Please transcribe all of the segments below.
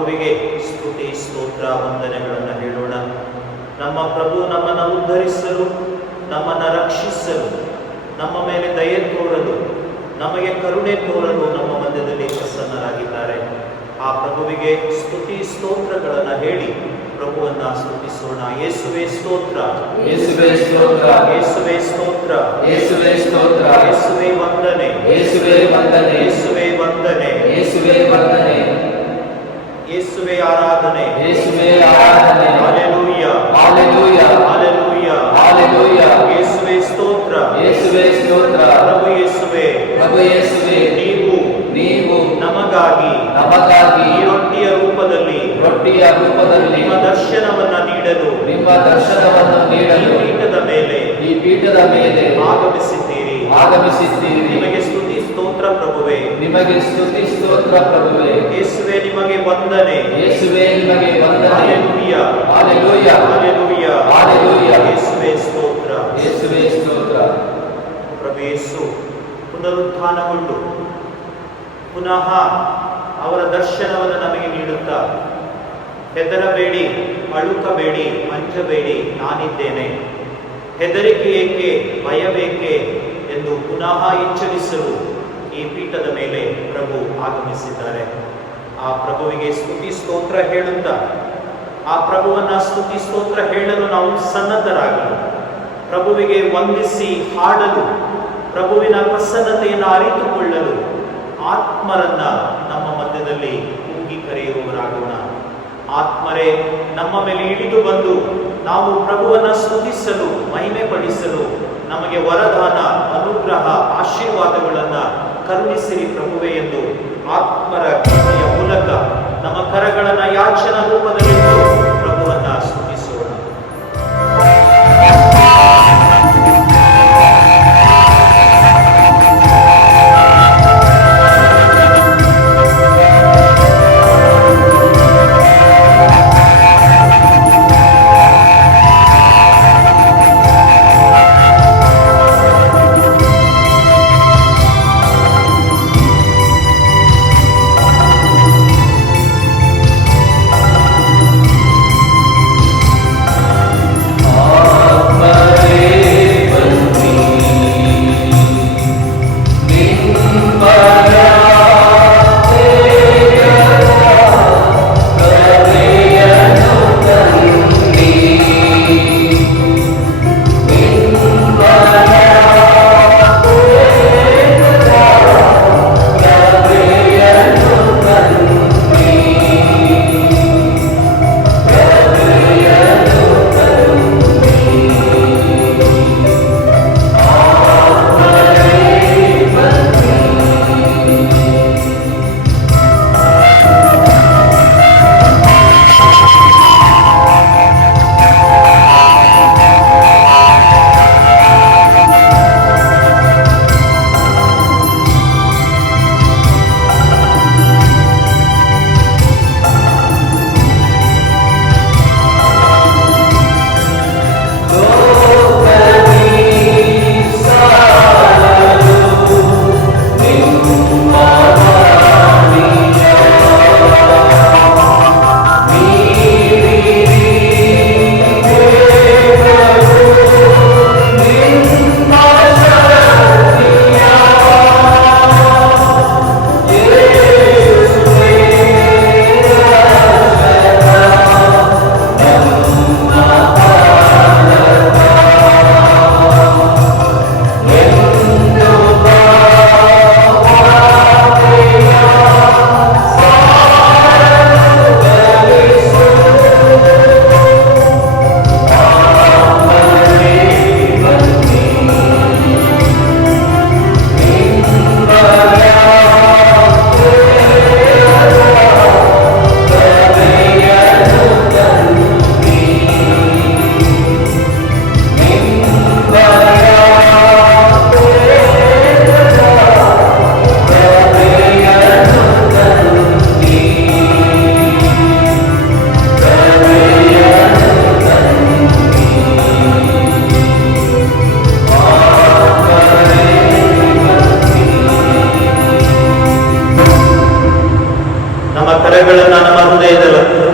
ಪ್ರಭುವಿಗೆ ಸ್ತುತಿ ಸ್ತೋತ್ರ ವಂದನೆಗಳನ್ನು ಹೇಳೋಣ. ನಮ್ಮ ಪ್ರಭು ನಮ್ಮನ್ನು ಉದ್ಧರಿಸಲು, ನಮ್ಮನ್ನು ರಕ್ಷಿಸಲು, ನಮ್ಮ ಮೇಲೆ ದಯೆ ತೋರಲು, ನಮಗೆ ಕರುಣೆ ತೋರಲು ನಮ್ಮ ಮಧ್ಯದಲ್ಲಿ ಪ್ರಸನ್ನರಾಗಿದ್ದಾರೆ. ಆ ಪ್ರಭುವಿಗೆ ಸ್ತುತಿ ಸ್ತೋತ್ರಗಳನ್ನು ಹೇಳಿ ಪ್ರಭುವನ್ನ ಸ್ತುತಿಸೋಣ. ಯೇಸುವೇ ಸ್ತೋತ್ರ, ಯೇಸುವೇ ಸ್ತೋತ್ರ, ಯೇಸುವೇ ಸ್ತೋತ್ರ, ಯೇಸುವೇ ಸ್ತೋತ್ರ, ಯೇಸುವೇ ವಂದನೆ, ಯೇಸುವೇ ವಂದನೆ, ಯೇಸುವೇ ವಂದನೆ, ಯೇಸುವೇ ವಂದನೆ, ಯೇಸುವೇ ಆರಾಧನೆ, ಯೇಸುವೇ ಆರಾಧನೆ. Hallelujah, hallelujah, hallelujah, hallelujah. ಯೇಸುವೇ ಸ್ತೋತ್ರ, ಯೇಸುವೇ ಸ್ತೋತ್ರ. ಪ್ರಭು ಯೇಸುವೇ, ಪ್ರಭು ಯೇಸುವೇ, ನೀವು ನಮಗಾಗಿ ನಮಗಾಗಿ ಈ ರೊಟ್ಟಿಯ ರೂಪದಲ್ಲಿ ನಿಮ್ಮ ದರ್ಶನವನ್ನ ನೀಡಲು, ನಿಮ್ಮ ದರ್ಶನವನ್ನು ನೀಡಲು ಈ ಪೀಠದ ಮೇಲೆ ಆಗಮಿಸಿದ್ದೀರಿ. ನಿಮಗೆ ಸ್ತುತಿ ಸ್ತೋತ್ರ ಪ್ರಭುವೇ, ನಿಮಗೆ ಸ್ತುತಿ ಸ್ತೋತ್ರ ಪ್ರಭುವೇ. ಯೇಸುವೇ ನಿಮಗೆ ವಂದನೆ, ಯೇಸುವೇ ನಿಮಗೆ ವಂದನೆ. Hallelujah, hallelujah, hallelujah, hallelujah. ಯೇಸುವೇ ಸ್ತೋತ್ರ, ಯೇಸುವೇ ಸ್ತೋತ್ರ. ಪ್ರಭು ಯೇಸು ಪುನರುತ್ಥಾನಗೊಂಡು ಪುನಃ ಅವರ ದರ್ಶನವನ್ನು ನಮಗೆ ನೀಡುತ್ತಾ, ಹೆದರಬೇಡಿ, ಅಳುಕಬೇಡಿ, ಅಂಜಬೇಡಿ, ನಾನಿದ್ದೇನೆ, ಹೆದರಿಕೆ ಏಕೆ, ಭಯಬೇಕೆ ಎಂದು ಪುನಃ ಎಚ್ಚರಿಸಲು ಈ ಪೀಠದ ಮೇಲೆ ಪ್ರಭು ಆಗಮಿಸಿದ್ದಾರೆ. ಆ ಪ್ರಭುವಿಗೆ ಸ್ತುತಿ ಸ್ತೋತ್ರ ಹೇಳುತ್ತಾ, ಆ ಪ್ರಭುವನ್ನ ಸ್ತುತಿ ಸ್ತೋತ್ರ ಹೇಳಲು ನಾವು ಸನ್ನದ್ಧರಾಗಲು, ಪ್ರಭುವಿಗೆ ವಂದಿಸಿ ಹಾಡಲು, ಪ್ರಭುವಿನ ಪ್ರಸನ್ನತೆಯನ್ನು ಅರಿತುಕೊಳ್ಳಲು ಆತ್ಮರನ್ನ ನಮ್ಮ ಮಧ್ಯದಲ್ಲಿ ಕೂಗಿ ಕರೆಯುವವರಾಗೋಣ. ಆತ್ಮರೇ ನಮ್ಮ ಮೇಲೆ ಇಳಿದು ಬಂದು ನಾವು ಪ್ರಭುವನ್ನ ಸ್ತುತಿಸಲು, ಮಹಿಮೆ ಪಡಿಸಲು ನಮಗೆ ವರದಾನ, ಅನುಗ್ರಹ, ಆಶೀರ್ವಾದಗಳನ್ನ ಕರುಣಿಸಿರಿ ಪ್ರಭುವೇ ಎಂದು ಆತ್ಮರ ಕೃಪೆಯ ಮೂಲಕ ನಮ್ಮ ಕರಗಳನ್ನ ಯಾಚನ ರೂಪದಲ್ಲಿ ಪ್ರಭುವನ್ನ ಸ್ತುತಿಸೋಣ.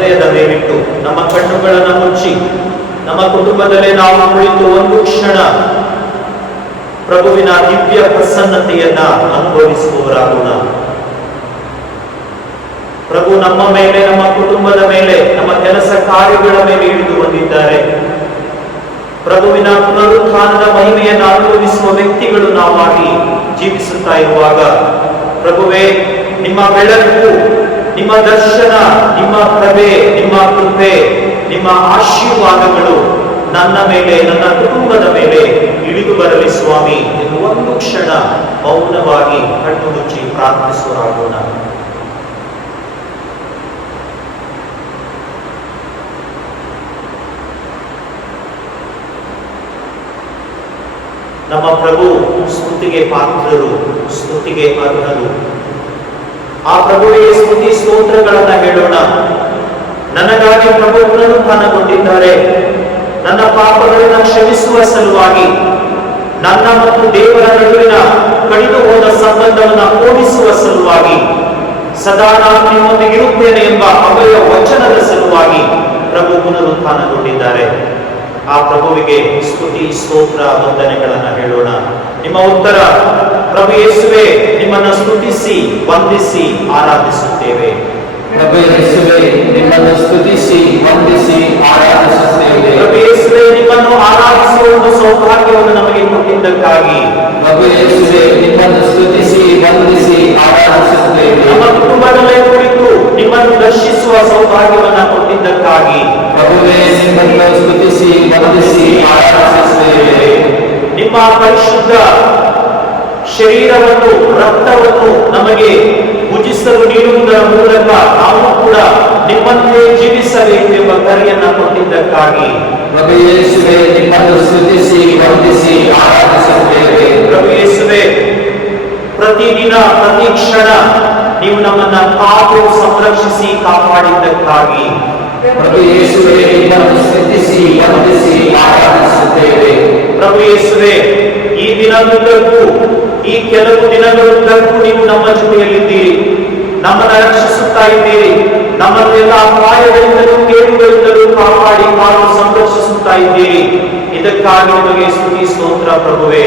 ಹೃದಯದ ಮೇಲಿಟ್ಟು ನಮ್ಮ ಕಣ್ಣುಗಳನ್ನು ಮುಚ್ಚಿ ನಮ್ಮ ಕುಟುಂಬದಲ್ಲೇ ನಾವು ಕುಳಿತು ಒಂದು ಕ್ಷಣ ಪ್ರಭುವಿನ ದಿವ್ಯ ಪ್ರಸನ್ನತೆಯನ್ನ ಅನುಭವಿಸುವವರಾಗೋಣ. ಪ್ರಭು ನಮ್ಮ ಮೇಲೆ, ನಮ್ಮ ಕುಟುಂಬದ ಮೇಲೆ, ನಮ್ಮ ಕೆಲಸ ಕಾರ್ಯಗಳ ಮೇಲೆ ಇಳಿದು ಬಂದಿದ್ದಾರೆ. ಪ್ರಭುವಿನ ಪುನರುತ್ಥಾನದ ಮಹಿಮೆಯನ್ನು ಅನುಭವಿಸುವ ವ್ಯಕ್ತಿಗಳು ನಾವಾಗಿ ಜೀವಿಸುತ್ತಾ ಇರುವಾಗ, ಪ್ರಭುವೇ, ನಿಮ್ಮ ಬೆಳಕು, ನಿಮ್ಮ ದರ್ಶನ, ನಿಮ್ಮ ಪ್ರಭೆ, ನಿಮ್ಮ ಕೃಪೆ, ನಿಮ್ಮ ಆಶೀರ್ವಾದಗಳು ನನ್ನ ಮೇಲೆ, ನನ್ನ ಕುಟುಂಬದ ಮೇಲೆ ಇಳಿದು ಬರಲಿ ಸ್ವಾಮಿ ಎಂದು ಒಂದು ಕ್ಷಣ ಮೌನವಾಗಿ ಕಣ್ಣು ಮುಚ್ಚಿ ಪ್ರಾರ್ಥಿಸುವರಾಗೋಣ. ನಮ್ಮ ಪ್ರಭು ಸ್ತುತಿಗೆ ಪಾತ್ರರು, ಸ್ತುತಿಗೆ ಅರ್ಹರು. ಆ ಪ್ರಭುವಿಗೆ ಸ್ತುತಿ ಸ್ತೋತ್ರಗಳನ್ನ ಹೇಳೋಣ. ನನಗಾಗಿ ಪ್ರಭು ಪುನರುತ್ಥಾನಗೊಂಡಿದ್ದಾರೆ. ನನ್ನ ಪಾಪಗಳನ್ನು ಕ್ಷಮಿಸುವ ಸಲುವಾಗಿ, ನನ್ನ ಮತ್ತು ದೇವರ ನಡುವಿನ ಕಡಿದು ಹೋದ ಸಂಬಂಧವನ್ನು ಓಡಿಸುವ ಸಲುವಾಗಿ, ಸದಾ ನಾನು ನಿಮ್ಮೊಂದಿಗಿರುತ್ತೇನೆ ಎಂಬ ಅಭಯ ವಚನದ ಸಲುವಾಗಿ ಪ್ರಭು ಪುನರುತ್ಥಾನಗೊಂಡಿದ್ದಾರೆ. ಆ ಪ್ರಭುವಿಗೆ ಸ್ತುತಿ ಸ್ತೋತ್ರ ವಂದನೆಗಳನ್ನ ಹೇಳೋಣ. ನಿಮ್ಮ ಉತ್ತರ, ಪ್ರಭು ಯೇಸುವೆ, ನಿಮ್ಮನ್ನು ಸ್ತುತಿಸಿ ವಂದಿಸಿ ಆರಾಧಿಸುತ್ತೇವೆ. ಪ್ರಭು ಯೇಸುವೆ, ನಿಮ್ಮನ್ನು ಸ್ತುತಿಸಿ ವಂದಿಸಿ ಆರಾಧಿಸುತ್ತೇವೆ. ಪ್ರಭು ಯೇಸುವೆ, ನಿಮ್ಮನ್ನು ಆರಾಧಿಸುವ ಒಂದು ಸೌಭಾಗ್ಯವನ್ನು ನಮಗೆ ಕೊಟ್ಟಿದ್ದಕ್ಕಾಗಿ, ಪ್ರಭು ಯೇಸುವೆ, ನಿಮ್ಮನ್ನು ಸ್ತುತಿಸಿ ವಂದಿಸಿ ಆರಾಧಿಸುತ್ತೇವೆ. ನಮ್ಮ ಕುಟುಂಬದಲ್ಲೇ ಕುಳಿತು ನಿಮ್ಮನ್ನು ದರ್ಶಿಸುವ ಸೌಭಾಗ್ಯವನ್ನ ಕೊಟ್ಟಿದ್ದಕ್ಕಾಗಿ, ಪ್ರಭುವೇ, ನಿಮ್ಮನ್ನು ಸ್ತುತಿಸಿ ವಂದಿಸಿ ಆರಾಧಿಸುತ್ತೇವೆ. ನಿಮ್ಮ ಪರಿಶುದ್ಧ ಶರೀರವನ್ನು, ರಕ್ತವನ್ನು ನಮಗೆ ಭುಜಿಸಲು ನೀಡುವುದರ ಮೂಲಕ ನಾವು ಕೂಡ ನಿಮ್ಮಂತೆ ಜೀವಿಸಬೇಕು ಎಂಬ ಕರೆಯನ್ನ ಕೊಟ್ಟಿದ್ದಕ್ಕಾಗಿ, ಪ್ರಭು ಯೇಸುವೆ, ನಿಮ್ಮನ್ನು ಸ್ತುತಿಸಿ ವಂದಿಸಿ ಆರಾಧಿಸುತ್ತೇವೆ. ಪ್ರಭು ಯೇಸುವೆ, ಪ್ರತಿದಿನ ಪ್ರತಿ ಕ್ಷಣ ನೀವು ನಮ್ಮನ್ನ ಕಾದು ಸಂರಕ್ಷಿಸಿ ಕಾಪಾಡಿದ್ದಕ್ಕಾಗಿ, ಪ್ರಭು ಯೇಸುವೆ, ನಿಮ್ಮನ್ನು ಸ್ತುತಿಸಿ ವಂದಿಸಿ ಆರಾಧಿಸುತ್ತೇವೆ. ಪ್ರಭು ಯೇಸುವೆ, ಈ ದಿನದುದ್ದಕ್ಕೂ, ಈ ಕೆಲವು ದಿನಗಳುದ್ದಕ್ಕೂ ನೀವು ನಮ್ಮ ಜೊತೆಯಲ್ಲಿದ್ದೀರಿ, ನಮ್ಮನ್ನು ರಕ್ಷಿಸುತ್ತಾ ಇದ್ದೀರಿ. ನಮ್ಮನ್ನೆಲ್ಲ ಅಪಾಯಗಳಿಂದಲೂ ಕೇಡುಗಳಿಂದಲೂ ಕಾಪಾಡಿ ಕಾದು ಸಂರಕ್ಷಿಸುತ್ತಾ ಇದ್ದೀರಿ. ಇದಕ್ಕಾಗಿ ನಿಮಗೆ ಸ್ತುತಿ ಸ್ತೋತ್ರ ಪ್ರಭುವೇ.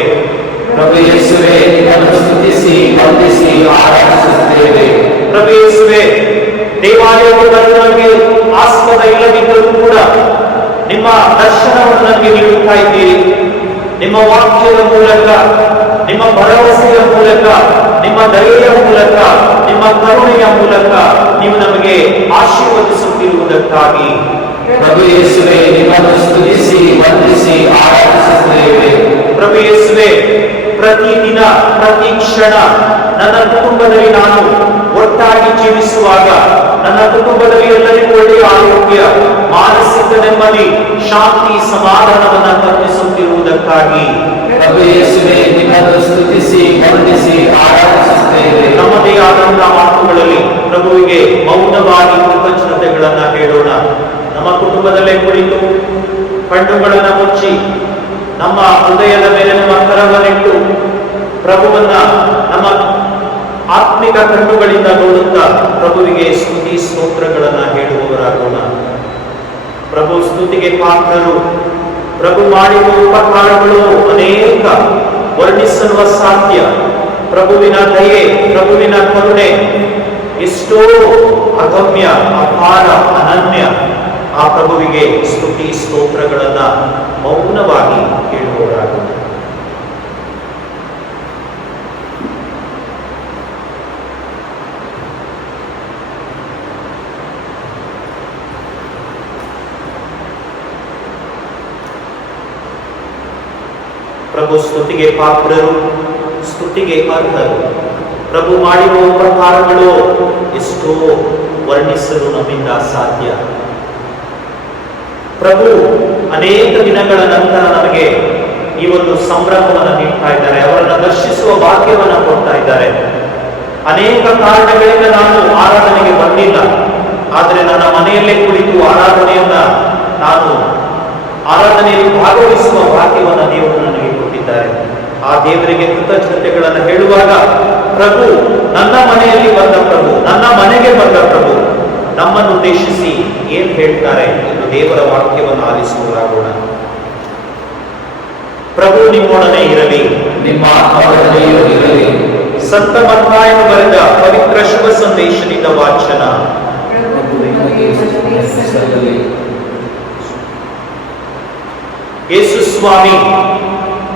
ಪ್ರಭು ಯೇಸುವೆ, ನಿಮ್ಮನ್ನು ಸ್ತುತಿಸಿ ವಂದಿಸಿ ಆರಾಧಿಸುತ್ತೇವೆ. ಪ್ರಭು ಯೇಸುವೆ, ದೇವಾಲಯಕ್ಕೆ ಬರಲು ನಮಗೆ ಆಸ್ಪದ ಇಲ್ಲದಿದ್ದರೂ ಕೂಡ ನಿಮ್ಮ ದರ್ಶನವನ್ನು ನಮಗೆ ನೀಡುತ್ತಾ ಇದ್ದೀರಿ. ನಿಮ್ಮ ವಾಕ್ಯದ ಮೂಲಕ, ನಿಮ್ಮ ಭರವಸೆಯ ಮೂಲಕ, ನಿಮ್ಮ ದಯೆಯ ಮೂಲಕ, ನಿಮ್ಮ ಕರುಣೆಯ ಮೂಲಕ ನೀವು ನಮಗೆ ಆಶೀರ್ವದಿಸುತ್ತಿರುವುದಕ್ಕಾಗಿ, ಪ್ರಭು ಯೇಸುವೆ, ನಿಮ್ಮನ್ನು ಸ್ತುತಿಸಿ ವಂದಿಸಿ ಆರಾಧಿಸುತ್ತೇವೆ. ಪ್ರಭು ಯೇಸುವೆ, ಪ್ರತಿದಿನ ಪ್ರತಿ ಕ್ಷಣ ನನ್ನ ಕುಟುಂಬದಲ್ಲಿ ನಾನು ಒಟ್ಟಾಗಿ ಜೀವಿಸುವಾಗ, ನನ್ನ ಕುಟುಂಬದಲ್ಲಿ ಎಲ್ಲರಿಗೂ ಒಳ್ಳೆಯ ಆರೋಗ್ಯ, ಮಾನಸಿಕ ನೆಮ್ಮದಿ, ಶಾಂತಿ, ಸಮಾಧಾನವನ್ನು ಕಲ್ಪಿಸುತ್ತಿರುವುದಕ್ಕಾಗಿ, ಪ್ರಭು ಯೇಸುವೆ, ನಿಮ್ಮನ್ನು ಸ್ತುತಿಸಿ ವಂದಿಸಿ ಆರಾಧಿಸುತ್ತೇವೆ. ನಮ್ಮದೇ ಆದಂತಹ ಮಾತುಗಳಲ್ಲಿ ಪ್ರಭುವಿಗೆ ಮೌನವಾಗಿ ಕೃತಜ್ಞತೆಗಳನ್ನ ಹೇಳೋಣ. ನಮ್ಮ ಕುಟುಂಬದಲ್ಲೇ ಕುಳಿತು ಕಣ್ಣುಗಳನ್ನು ಮುಚ್ಚಿ ನಮ್ಮ ಹೃದಯದ ಮೇಲೆ ನಮ್ಮ ಕರವನ್ನಿಟ್ಟು ಪ್ರಭುವನ್ನ ನಮ್ಮ ಆತ್ಮಿಕ ಕಣ್ಣುಗಳಿಂದ ನೋಡುತ್ತಾ ಪ್ರಭುವಿಗೆ ಸ್ತುತಿ ಸ್ತೋತ್ರಗಳನ್ನ ಹೇಳುವವರಾಗೋಣ. ಪ್ರಭು ಸ್ತುತಿಗೆ ಪಾತ್ರರು. ಪ್ರಭು ಮಾಡಿದ ಉಪಕಾರಗಳು ಅನೇಕ, ವರ್ಣಿಸಲು ಅಸಾಧ್ಯ. ಪ್ರಭುವಿನ ದಯೆ, ಪ್ರಭುವಿನ ಕರುಣೆ ಎಷ್ಟೋ ಅಗಮ್ಯ, ಅಪಾರ, ಅನನ್ಯ. ಆ ಪ್ರಭುವಿಗೆ ಸ್ತುತಿ ಸ್ತೋತ್ರಗಳನ್ನ ಮೌನವಾಗಿ ಹೇಳುವವರಾಗೋಣ. ಪ್ರಭು ಸ್ತುತಿಗೆ ಪಾತ್ರರು, ಸ್ತುತಿಗೆ ಅರ್ಹರು. ಪ್ರಭು ಮಾಡಿರುವ ಉಪಕಾರಗಳು ಎಷ್ಟೋ, ವರ್ಣಿಸಲು ನಮ್ಮಿಂದ ಸಾಧ್ಯ. ಪ್ರಭು ಅನೇಕ ದಿನಗಳ ನಂತರ ನಮಗೆ ಈ ಒಂದು ಸಂಭ್ರಮವನ್ನು ನೀಡ್ತಾ ಇದ್ದಾರೆ. ಅವರನ್ನು ದರ್ಶಿಸುವ ಭಾಗ್ಯವನ್ನು ಕೊಡ್ತಾ ಇದ್ದಾರೆ. ಅನೇಕ ಕಾರಣಗಳಿಂದ ನಾನು ಆರಾಧನೆಗೆ ಬಂದಿಲ್ಲ, ಆದರೆ ನನ್ನ ಮನೆಯಲ್ಲೇ ಕುಳಿತು ನಾನು ಆರಾಧನೆಯಲ್ಲಿ ಭಾಗವಹಿಸುವ ಭಾಗ್ಯವನ್ನು ದೇವರು ನನಗೆ ಕೊಟ್ಟಿದ್ದಾರೆ. ಆ ದೇವರಿಗೆ ಕೃತಜ್ಞತೆಗಳನ್ನು ಹೇಳುವಾಗ, ಪ್ರಭು ನನ್ನ ಮನೆಯಲ್ಲಿ ಬಂದ ಪ್ರಭು, ನನ್ನ ಮನೆಗೆ ಬಂದ ಪ್ರಭು, ನಮ್ಮನ್ನು ಉದ್ದೇಶಿಸಿ ಏನ್ ಹೇಳ್ತಾರೆ ಎಂದು ದೇವರ ವಾಕ್ಯವನ್ನು ಆಲಿಸುವರಾಗೋಣ. ಪ್ರಭು ನಿಮ್ಮೊಡನೆ ಇರಲಿ, ನಿಮ್ಮ ಆತ್ಮದಲ್ಲಿಯೂ ಇರಲಿ. ಸಂತ ಮತ್ತಾಯನು ಬರೆದ ಪವಿತ್ರ ಶುಭ ಸಂದೇಶದಿಂದ ವಾಚನ. ಯೇಸು ಸ್ವಾಮಿ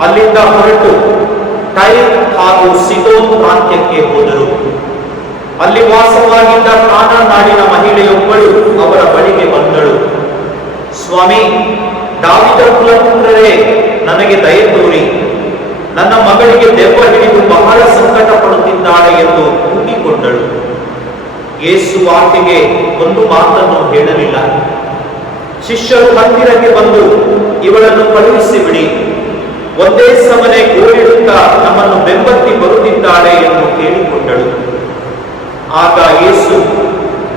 ಅಲ್ಲಿಂದ ಹೊರಟು ಟೈರ್ ಹಾಗೂ ಸಿದೋನ್ ಪ್ರಾಂತ್ಯಕ್ಕೆ ಹೋದರು. ಅಲ್ಲಿ ವಾಸವಾಗಿದ್ದ ಕಾನಾ ನಾಡಿನ ಮಹಿಳೆಯೊಬ್ಬಳು ಅವರ ಬಳಿಗೆ ಬಂದಳು. ಸ್ವಾಮಿ, ದಾವಿದ ಕುಲಪುತ್ರರೇ, ನನಗೆ ದಯೆ ತೋರಿ, ನನ್ನ ಮಗಳಿಗೆ ದೆವ್ವ ಹಿಡಿದು ಬಹಳ ಸಂಕಟ ಪಡುತ್ತಿದ್ದಾಳೆ ಎಂದು ಕೂಗಿಕೊಂಡಳು. ಯೇಸು ಆಕೆಗೆ ಒಂದು ಮಾತನ್ನು ಹೇಳಲಿಲ್ಲ. ಶಿಷ್ಯರು ಹತ್ತಿರಕ್ಕೆ ಬಂದು, ಇವಳನ್ನು ಕಳುಹಿಸಿ ಬಿಡಿ, ಒಂದೇ ಸಮನೆ ಗೋಳಿಡುತ್ತಾ ನಮ್ಮನ್ನು ಬೆಂಬತ್ತಿ ಬರುತ್ತಿದ್ದಾಳೆ ಎಂದು ಕೇಳಿಕೊಂಡಳು. ಆಗ ಯೇಸು,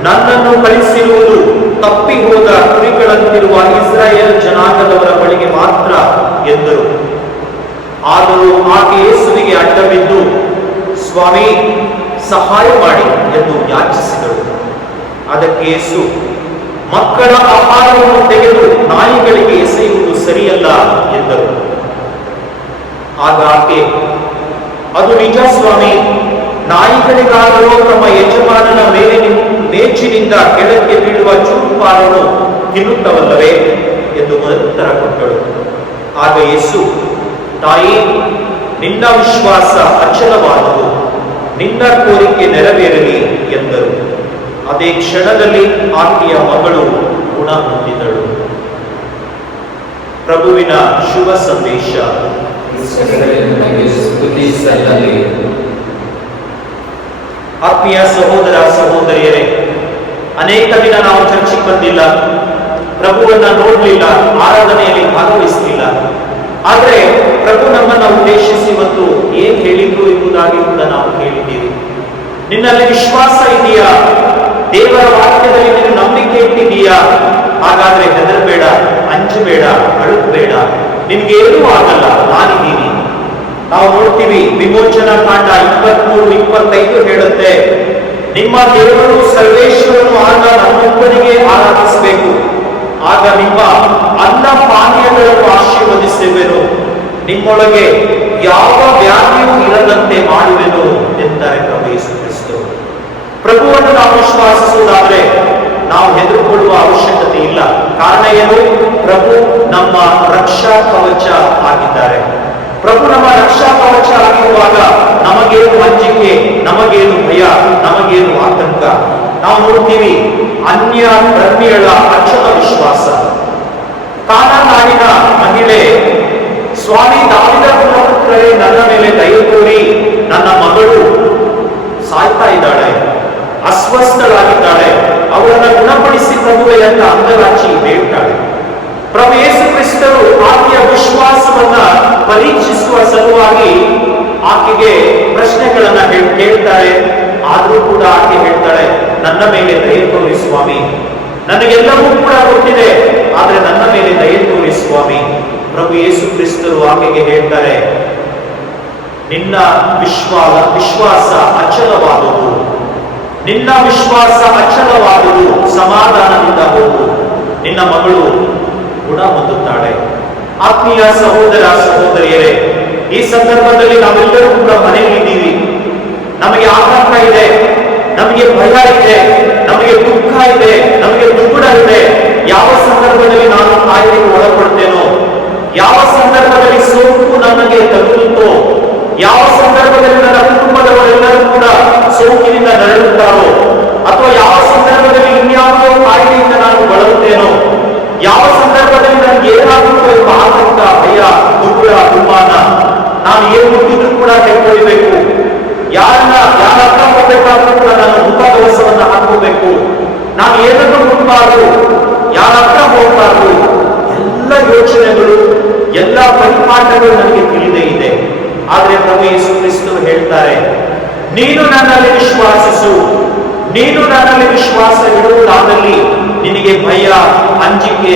ನನ್ನನ್ನು ಕಳಿಸಿರುವುದು ತಪ್ಪಿ ಹೋದ ಕುರಿಗಳಂತಿರುವ ಇಸ್ರಾಯೇಲ್ ಜನಾಂಗದವರ ಬಳಿಗೆ ಮಾತ್ರ ಎಂದರು. ಆದರೂ ಆಕೆ ಯೇಸುವಿಗೆ ಅಡ್ಡ ಬಿದ್ದು, ಸ್ವಾಮಿ, ಸಹಾಯ ಮಾಡಿ ಎಂದು ಯಾಚಿಸಿದಳು. ಅದಕ್ಕೆ ಯೇಸು, ಮಕ್ಕಳ ಆಹಾರವನ್ನು ತೆಗೆದು ನಾಯಿಗಳಿಗೆ ಎಸೆಯುವುದು ಸರಿಯಲ್ಲ ಎಂದರು. ಆಗ ಆಕೆ, ಅದು ನಿಜ ಸ್ವಾಮಿ, ನಾಯಿಗಳಿಗಾದರೂ ತಮ್ಮ ಯಜಮಾನನ ಮೇಚಿನಿಂದ ಕೆಳಕ್ಕೆ ಬೀಳುವ ಚೂರುಪಾಲನ್ನು ತಿನ್ನುತ್ತವಲ್ಲವೇ ಎಂದು ಉತ್ತರ ಕೊಟ್ಟಳು. ಆಗ ಯೇಸು, ತಾಯಿ, ನಿನ್ನ ವಿಶ್ವಾಸ ಅಚಲವಾದುದು, ನಿನ್ನ ಕೋರಿಕೆ ನೆರವೇರಲಿ ಎಂದರು. ಅದೇ ಕ್ಷಣದಲ್ಲಿ ಆಕೆಯ ಮಗಳು ಗುಣ ಹೊಂದಿದಳು. ಪ್ರಭುವಿನ ಶುಭ ಸಂದೇಶ. ಆತ್ಮೀಯ ಸಹೋದರ ಸಹೋದರಿಯರೇ, ಅನೇಕ ದಿನ ನಾವು ಚರ್ಚಿಗೆ ಬಂದಿಲ್ಲ, ಪ್ರಭುವನ್ನ ನೋಡಲಿಲ್ಲ, ಆರಾಧನೆಯಲ್ಲಿ ಭಾಗವಹಿಸಲಿಲ್ಲ. ಆದರೆ ಪ್ರಭು ನಮ್ಮನ್ನ ಉದ್ದೇಶಿಸಿ ಮತ್ತು ಏನ್ ಹೇಳಿದ್ರು ಎಂಬುದಾಗಿ ಕೂಡ ನಾವು ಕೇಳಿದ್ದೀವಿ. ನಿನ್ನಲ್ಲಿ ವಿಶ್ವಾಸ ಇದೆಯಾ? ದೇವರ ವಾಕ್ಯದಲ್ಲಿ ನೀನು ನಂಬಿಕೆ ಇಟ್ಟಿದೀಯಾ? ಹಾಗಾದ್ರೆ ಹೆದರಬೇಡ, ಅಂಜಬೇಡ, ಅಳುಬೇಡ, ನಿನ್ಗೇನೂ ಆಗಲ್ಲ, ನಾನಿದ್ದೀನಿ. ನಾವು ನೋಡ್ತೀವಿ, ವಿಮೋಚನಾ ಕಾಂಡ 23-25 ಹೇಳುತ್ತೆ, ನಿಮ್ಮ ದೇವರು ಸರ್ವೇಶ್ವರನು ಆಗ ನನ್ನೊಬ್ಬನಿಗೆ ಆರಾಧಿಸಬೇಕು, ಆಗ ನಿಮ್ಮ ಅನ್ನ ಪಾನೀಯಗಳನ್ನು ಆಶೀರ್ವದಿಸುವೆನು, ನಿಮ್ಮೊಳಗೆ ಯಾವ ವ್ಯಾಧಿಯೂ ಇರದಂತೆ ಮಾಡುವೆನು ಎಂದರೆ ಪ್ರಭು ಯೇಸು ಕ್ರಿಸ್ತರು. ಪ್ರಭುವನ್ನು ನಾವು ವಿಶ್ವಾಸಿಸುವುದಾದ್ರೆ ನಾವು ಹೆದರುಕೊಳ್ಳುವ ಅವಶ್ಯಕತೆ ಇಲ್ಲ. ಕಾರಣ ಏನು? ಪ್ರಭು ನಮ್ಮ ರಕ್ಷಾ ಕವಚ ಆಗಿದ್ದಾರೆ. ಪ್ರಭು ನಮ್ಮ ರಕ್ಷಾ ಕವಚ ಆಗಿರುವಾಗ ನಮಗೇನು ಅಂಜಿಕೆ, ನಮಗೇನು ಭಯ, ನಮಗೇನು ಆತಂಕ? ನಾವು ನೋಡ್ತೀವಿ ಅನ್ಯ ಧರ್ಮೀಯಳ ಅಚಲ ವಿಶ್ವಾಸ. ಕಾನಾ ನಾಡಿನ ಮಹಿಳೆ, ಸ್ವಾಮಿ, ದಾವಿದ ಕುಲಪುತ್ರರೇ, ನನ್ನ ಮೇಲೆ ದಯೆ ತೋರಿ, ನನ್ನ ಮಗಳು ಸಾಯ್ತಾ ಇದ್ದಾಳೆ, ಅಸ್ವಸ್ಥಳಾಗಿದ್ದಾಳೆ, ಅವರನ್ನು ಗುಣಪಡಿಸಿ ಪ್ರಭುವೆ ಅಂತ ಅಂಗಲಾಚಿ ಬೇಡ್ತಾಳೆ. ಪ್ರಭು ಯೇಸು ಕ್ರಿಸ್ತರು ಆಕೆಯ ವಿಶ್ವಾಸವನ್ನ ಪರೀಕ್ಷಿಸುವ ಸಲುವಾಗಿ ಆಕೆಗೆ ಪ್ರಶ್ನೆಗಳನ್ನ ಕೇಳ್ತಾರೆ. ಆದರೂ ಕೂಡ ಆಕೆ ಹೇಳ್ತಾಳೆ, ನನ್ನ ಮೇಲೆ ದಯೆ ತೋರಿ ಸ್ವಾಮಿ, ನನಗೆಲ್ಲವೂ ಕೂಡ ಗೊತ್ತಿದೆ, ಆದ್ರೆ ನನ್ನ ಮೇಲೆ ದಯೆ ತೋರಿ ಸ್ವಾಮಿ. ಪ್ರಭು ಯೇಸು ಕ್ರಿಸ್ತರು ಆಕೆಗೆ ಹೇಳ್ತಾರೆ, ನಿನ್ನ ವಿಶ್ವಾಸ ಅಚಲವಾದುದು, ನಿನ್ನ ವಿಶ್ವಾಸ ಅಚಲವಾದುದು, ಸಮಾಧಾನದಿಂದ ಹೋಗು, ನಿನ್ನ ಮಗಳು ಗುಣ ಹೊಂದುತ್ತಾಳೆ. ಆತ್ಮೀಯ ಸಹೋದರ ಸಹೋದರಿಯರೇ, ಈ ಸಂದರ್ಭದಲ್ಲಿ ನಾವೆಲ್ಲರೂ ಕೂಡ ಮನೆಯಲ್ಲಿದ್ದೀವಿ. ನಮಗೆ ಆತಂಕ ಇದೆ, ನಮಗೆ ಭಯ ಇದೆ, ನಮಗೆ ದುಃಖ ಇದೆ, ನಮಗೆ ದುಗುಡ ಇದೆ. ಯಾವ ಸಂದರ್ಭದಲ್ಲಿ ನಾನು ಕಾಯಿಲೆಗೆ ಒಳಪಡ್ತೇನೋ, ಯಾವ ಸಂದರ್ಭದಲ್ಲಿ ಸೋಂಕು ನನಗೆ ತಗುಲುತ್ತೋ, ಯಾವ ಸಂದರ್ಭದಲ್ಲಿ ನನ್ನ ಕುಟುಂಬದವರೆಲ್ಲರೂ ಕೂಡ ಸೋಂಕಿನಿಂದ ನರಳುತ್ತಾರೋ, ಅಥವಾ ಯಾವ ಸಂದರ್ಭದಲ್ಲಿ ಇನ್ಯಾವುದೋ ಕಾಯಿಲೆಯಿಂದ ನಾನು ಬಳಲುತ್ತೇನೋ, ಯಾವ ಸಂದರ್ಭದಲ್ಲಿ ನನಗೆ ಏನಾಗುತ್ತೋ ಎಂಬ ಆತಂಕ, ಭಯ, ದುಗುಡ, ದುಮ್ಮಾನ. ನಾನು ಏನು ಮುಟ್ಟಿದ್ರು ಕೂಡ ತೆಗೆದುಕೊಳ್ಳಬೇಕು. ಯಾರ ಹತ್ರ ಹೋಗ್ಬೇಕಾದ್ರೂ ಕೂಡ ನಾನು ಮುಖಕವಸವನ್ನ ಹಾಕೋಬೇಕು. ನಾನು ಏನನ್ನು ಮುಟ್ಟಬಾರದು, ಯಾರ ಹತ್ರ ಹೋಗಬಾರದು. ಎಲ್ಲ ಯೋಚನೆಗಳು, ಎಲ್ಲ ಪರಿಪಾಠಗಳು ನನಗೆ ತಿಳಿದೇ ಇದೆ. ಆದ್ರೆ ಪ್ರಭು ಯೇಸು ಕ್ರಿಸ್ತರು ಹೇಳ್ತಾರೆ, ನೀನು ನನ್ನಲ್ಲಿ ವಿಶ್ವಾಸಿಸು, ನೀನು ನನ್ನಲ್ಲಿ ವಿಶ್ವಾಸ ಇಡುವುದಾದಲ್ಲಿ ನಿನಗೆ ಭಯ, ಅಂಜಿಕೆ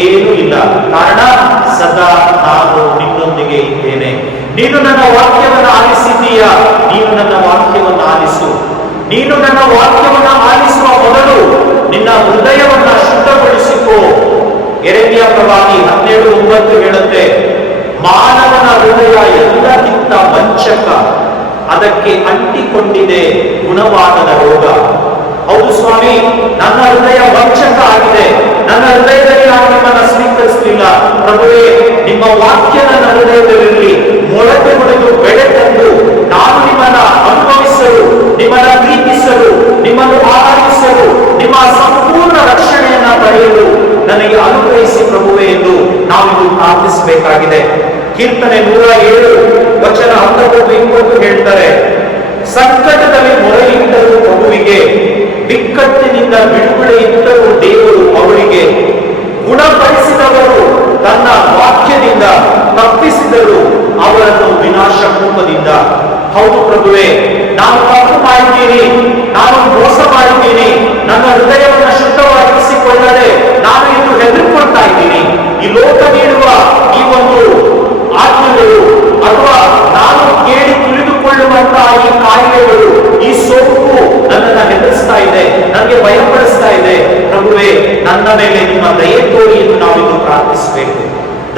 ಏನೂ ಇಲ್ಲ. ಕಾರಣ ಸದಾ ನಾನು ನಿನ್ನೊಂದಿಗೆ ಇದ್ದೇನೆ. ನೀನು ನನ್ನ ವಾಕ್ಯವನ್ನು ಆಲಿಸಿದ್ದೀಯಾ? ನೀನು ನನ್ನ ವಾಕ್ಯವನ್ನು ಆಲಿಸು. ನೀನು ನನ್ನ ವಾಕ್ಯವನ್ನು ಆಲಿಸುವ ಮೊದಲು ನಿನ್ನ ಹೃದಯವನ್ನ ಶುದ್ಧಗೊಳಿಸಿಕೋ. ಯೆರೆಮೀಯ ಪ್ರವಾದಿ 12:9 ಹೇಳುತ್ತೆ, ಮಾನವನ ಹೃದಯ ಎಲ್ಲಕ್ಕಿಂತ ವಂಚಕ, ಅದಕ್ಕೆ ಅಂಟಿಕೊಂಡಿದೆ ಗುಣವಾಗದ ರೋಗ. ಹೌದು ಸ್ವಾಮಿ, ನನ್ನ ಹೃದಯ ವಂಚಕ ಆಗಿದೆ, ನನ್ನ ಹೃದಯದಲ್ಲಿ ನಾನು ನಿಮ್ಮನ್ನ ಸ್ವೀಕರಿಸಲಿಲ್ಲ. ಪ್ರಭುವೇ, ನಿಮ್ಮ ವಾಕ್ಯ ನನ್ನ ಹೃದಯದಲ್ಲಿ ಮೊಳಕೆ ಹೊಡೆದು ಬೆಳೆ ತಂದು ನಾನು ನಿಮ್ಮನ್ನ ಅನುಭವಿಸಲು, ನಿಮ್ಮನ್ನ ಪ್ರೀತಿಸಲು, ನಿಮ್ಮನ್ನು ಆರಾಧಿಸಲು, ನಿಮ್ಮ ಸಂಪೂರ್ಣ ರಕ್ಷಣೆಯನ್ನ ಪಡೆಯಲು ನನಗೆ ಅನುಗ್ರಹಿಸಿ ಪ್ರಭುವೇ ಎಂದು ನಾವಿದು ಪ್ರಾರ್ಥಿಸಬೇಕಾಗಿದೆ. ಕೀರ್ತನೆ 107 ವಚನ 19 ಹೇಳ್ತಾರೆ, ಸಂಕಟದಲ್ಲಿ ಮೊರೆಯಿಟ್ಟರು ಪ್ರಭುವಿಗೆ, ಬಿಕ್ಕಟ್ಟಿನಿಂದ ಬಿಡುಗಡೆ ಇಟ್ಟರು ದೇವರು ಅವರಿಗೆ. ಗುಣಪಡಿಸಿದವರು ತನ್ನ ವಾಕ್ಯದಿಂದ, ತಪ್ಪಿಸಿದರು ಅವರನ್ನು ವಿನಾಶ ಕೂಪದಿಂದ. ಹೌದು ಪ್ರಭುವೇ, ನಾನು ತಪ್ಪು ಮಾಡಿದ್ದೀನಿ, ನಾನು ಮೋಸ ಮಾಡಿದ್ದೀನಿ, ನನ್ನ ಹೃದಯವನ್ನು ಶುದ್ಧವಾಗಿಸಿಕೊಳ್ಳದೆ ನಾನು ಇಂದು ಹೆದರಿಕೊಳ್ತಾ ಇದ್ದೀನಿ. ಈ ಲೋಕ ನೀಡುವ ಈ ಒಂದು ಆಜ್ಞೆಗಳು ಅಥವಾ ನಾನು ಕೇಳಿ ತಿಳಿದುಕೊಳ್ಳುವಂತಹ ಈ ಕಾಯಿಲೆಗಳು, ಈ ಸೋಂಕು ನನ್ನನ್ನು ಹೆದರಿಸ್ತಾ ಇದೆ, ನನಗೆ ಭಯಪಡಿಸ್ತಾ ಇದೆ. ಪ್ರಭುವೇ, ನನ್ನ ಮೇಲೆ ನಿಮ್ಮ ದಯೆ ತೋರಿ ಎಂದು ನಾವಿಂದು ಪ್ರಾರ್ಥಿಸಬೇಕು.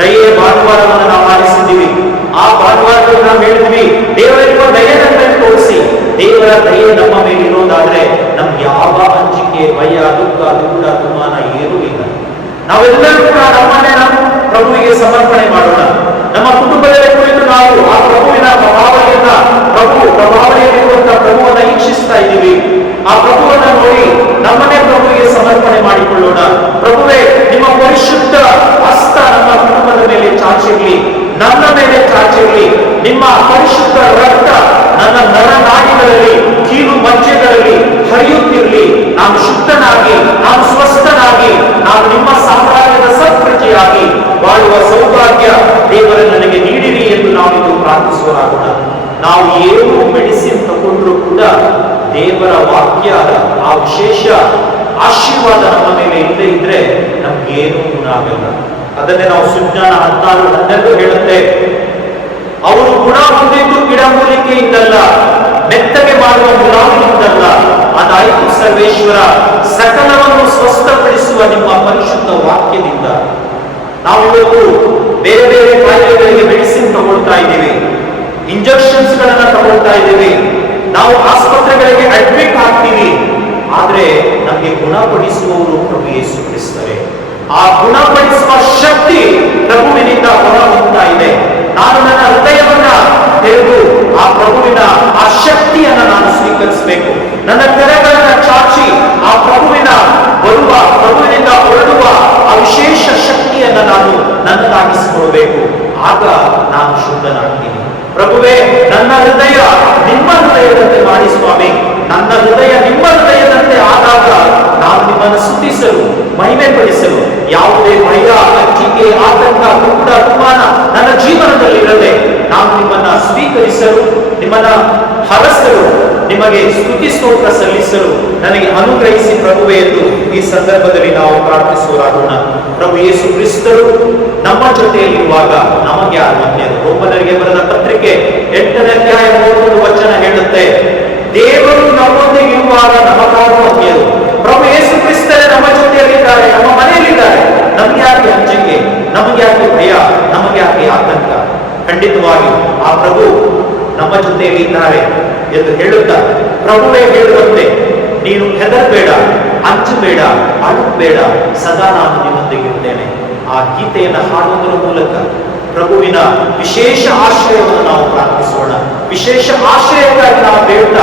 ದಯೆ ಭಾನುವಾರವನ್ನು ನಾವು ಆಲಿಸಿದ್ದೀವಿ. ಆ ಭಾನುವಾರದಲ್ಲಿ ನಾವು ಹೇಳಿದ್ವಿ, ದೇವರ ದಯೆ ನಮ್ಮ ಮೇಲೆ ತೋರಿಸಿ. ದೇವರ ದಯೆ ನಮ್ಮ ಮೇಲೆ ಇರೋದಾದ್ರೆ ನಮ್ಗೆ ಯಾವ ಅಂಜಿಕೆ, ಭಯ, ದುಃಖ, ದುಃಖ, ತುಮಾನ ಏನೂ ಇಲ್ಲ. ನಾವೆಲ್ಲರೂ ಕೂಡ ನಮ್ಮನ್ನೇ ನಾವು ಪ್ರಭುವಿಗೆ ಸಮರ್ಪಣೆ ಮಾಡೋಣ. ನಮ್ಮ ಕುಟುಂಬದಲ್ಲಿ ಕುರಿತು ನಾವು ಆ ಪ್ರಭುವಿನ ಪ್ರಭಾವನೆಯಲ್ಲಿರುವಂತಹ ಪ್ರಭುವನ್ನ ಈಕ್ಷಿಸ್ತಾ ಇದ್ದೀವಿ. ಆ ಪ್ರಭುವನ್ನ ನೋಡಿ ನಮ್ಮನ್ನೇ ಪ್ರಭುವಿಗೆ ಸಮರ್ಪಣೆ ಮಾಡಿಕೊಳ್ಳೋಣ. ಪ್ರಭುವೇ, ನಿಮ್ಮ ಪರಿಶುದ್ಧ ಹಸ್ತ ನಮ್ಮ ಕುಟುಂಬದ ಮೇಲೆ ಚಾಚಿರಲಿ, ನನ್ನ ಮೇಲೆ ಚಾಚಿರಲಿ. ನಿಮ್ಮ ಪರಿಶುದ್ಧ ರಕ್ತ ನನ್ನ ನರನಾಡಿಗಳಲ್ಲಿ, ಕೀಲು ಮಜ್ಜೆಗಳಲ್ಲಿ ಹರಿಯುತ್ತಿರಲಿ. ನಾನು ಶುದ್ಧನಾಗಿ, ನಾನು ಸ್ವಸ್ಥನಾಗಿ, ನಾನು ನಿಮ್ಮ ಸಾಮ್ರಾಜ್ಯದ ಸತ್ಪ್ರಜೆಯಾಗಿ ಬಾಳುವ ಸೌಭಾಗ್ಯ ದೇವರ ನನಗೆ ನೀಡಿರಿ ಎಂದು ನಾವಿಂದು ಪ್ರಾರ್ಥಿಸುವರಾಗೋಣ. ನಾವು ಏನು ಮೆಡಿಸಿನ್ ತಗೊಂಡ್ರೂ ಕೂಡ ದೇವರ ವಾಕ್ಯ ಆ ವಿಶೇಷ ಆಶೀರ್ವಾದ ನಮ್ಮ ಮೇಲೆ ಇಲ್ಲದೆ ಇದ್ರೆ ನಮ್ಗೇನೂ ಗುಣ ಆಗಲ್ಲ. ಅದನ್ನೇ ನಾವು ಸುಜ್ಞಾನ 16:12 ಹೇಳುತ್ತೆ, ಅವರು ಗುಣ ಹೊಂದಿದ್ದು ಗಿಡಮೂಲಿಕೆಯಿಂದಲ್ಲ, ಮೆತ್ತಗೆ ಮಾಡುವ ಮುಲಾಮಿನಿಂದಲ್ಲ. ಅದಾಯಿತು ಸರ್ವೇಶ್ವರ, ಸಕಲವನ್ನು ಸ್ವಸ್ಥಪಡಿಸುವ ನಿಮ್ಮ ಪರಿಶುದ್ಧ ವಾಕ್ಯದಿಂದ. ನಾವಿವತ್ತು ಬೇರೆ ಬೇರೆ ಕಾಯಿಲೆಗಳಿಗೆ ಮೆಡಿಸಿನ್ ತಗೊಳ್ತಾ ಇದ್ದೀವಿ, ಇಂಜೆಕ್ಷನ್ಸ್ ಗಳನ್ನ ತಗೊಳ್ತಾ ಇದ್ದೀವಿ, ನಾವು ಆಸ್ಪತ್ರೆಗಳಿಗೆ ಅಡ್ಮಿಟ್ ಆಗ್ತೀವಿ. ಆದ್ರೆ ನಮಗೆ ಗುಣಪಡಿಸುವವರು ಪ್ರಭು ಯೇಸು ಕ್ರಿಸ್ತರೇ. ಆ ಗುಣಪಡಿಸುವ ಶಕ್ತಿ ಪ್ರಭುವಿನಿಂದ ಹೊರ ಹೋಗ್ತಾ ಇದೆ. ನಾನು ನನ್ನ ಹೃದಯವನ್ನ ತೆರೆದು ಆ ಪ್ರಭುವಿನ ಆ ಶಕ್ತಿಯನ್ನ ನಾನು ಸ್ವೀಕರಿಸಬೇಕು. ನನ್ನ ಕರೆಗಳನ್ನ ಚಾಚಿ ಆ ಪ್ರಭುವಿನ ಬರುವ, ಪ್ರಭುವಿನಿಂದ ಹೊರಡುವ ಆ ವಿಶೇಷ ಶಕ್ತಿಯನ್ನ ನಾನು ನನ್ನದಾಗಿಸಿಕೊಳ್ಬೇಕು. ಆಗ ನಾನು ಶುದ್ಧನಾಗ್ತೀನಿ. ಪ್ರಭುವೇ, ನನ್ನ ಹೃದಯ ನಿಮ್ಮ ಹೃದಯದಂತೆ ಮಾಡಿ ಸ್ವಾಮಿ. ನನ್ನ ಹೃದಯ ನಿಮ್ಮ ಹೃದಯದಂತೆ ಆದಾಗ ನಾನು ನಿಮ್ಮನ್ನು ಸ್ತುತಿಸಲು, ಮಹಿಮೆ ಪಡಿಸಲು ಯಾವುದೇ ಭಯ, ಅಂಜಿಕೆ, ಆತಂಕ, ದುಃಖ, ಅಪಮಾನ ನನ್ನ ಜೀವನದಲ್ಲಿ ಇರದೆ ನಾನು ನಿಮ್ಮನ್ನ ಸ್ವೀಕರಿಸಲು, ನಿಮ್ಮನ್ನ ಹರಸಲು, ನಿಮಗೆ ಸ್ತುತಿ ಸ್ತೋತ್ರ ಸಲ್ಲಿಸಲು ನನಗೆ ಅನುಗ್ರಹಿಸಿ ಪ್ರಭುವೇ ಎಂದು ಈ ಸಂದರ್ಭದಲ್ಲಿ ನಾವು ಪ್ರಾರ್ಥಿಸುವರಾಗೋಣ. ಪ್ರಭು ಯೇಸು ಕ್ರಿಸ್ತರು ನಮ್ಮ ಜೊತೆಯಲ್ಲಿರುವಾಗ ನಮಗೆ ಯಾರು ಅನ್ಯರು? ರೋಮನರಿಗೆ ಬರೆದ ಪತ್ರಿಕೆ 8ನೇ ಅಧ್ಯಾಯ 31 ವಚನ ಹೇಳುತ್ತೆ, ದೇವರು ನಮ್ಮೊಂದಿಗೆ ಇರುವಾಗ ನಮಗಾರು ಅನ್ಯರು. ಪ್ರಭು ಯೇಸು ಕ್ರಿಸ್ತರೇ ನಮ್ಮ ಜೊತೆಯಲ್ಲಿದ್ದಾರೆ, ನಮ್ಮ ಮನೆಯಲ್ಲಿದ್ದಾರೆ. ನಮ್ಗೆ ಯಾಕೆ ಅಂಜಿಕೆ, ನಮಗೆ ಯಾಕೆ ಭಯ, ನಮಗೆ ಯಾಕೆ ಆತಂಕ? ಖಂಡಿತವಾಗಿ ಆ ಪ್ರಭು ನಮ್ಮ ಜೊತೆಯಲ್ಲಿ ಇದ್ದಾರೆ ಎಂದು ಹೇಳುತ್ತಾ ಪ್ರಭುವೇ ಹೇಳುವಂತೆ, ನೀನು ಹೆದರಬೇಡ, ಅಂಚಬೇಡ, ಅಳಬೇಡ, ಸದಾ ನಾನು ನಿಮ್ಮೊಂದಿಗಿರುತ್ತೇನೆ. ಆ ಗೀತೆಯನ್ನು ಹಾಡುವುದರ ಮೂಲಕ ಪ್ರಭುವಿನ ವಿಶೇಷ ಆಶ್ರಯವನ್ನು ನಾವು ಪ್ರಾರ್ಥಿಸೋಣ. ವಿಶೇಷ ಆಶ್ರಯಕ್ಕಾಗಿ ನಾವು ಬೇಡ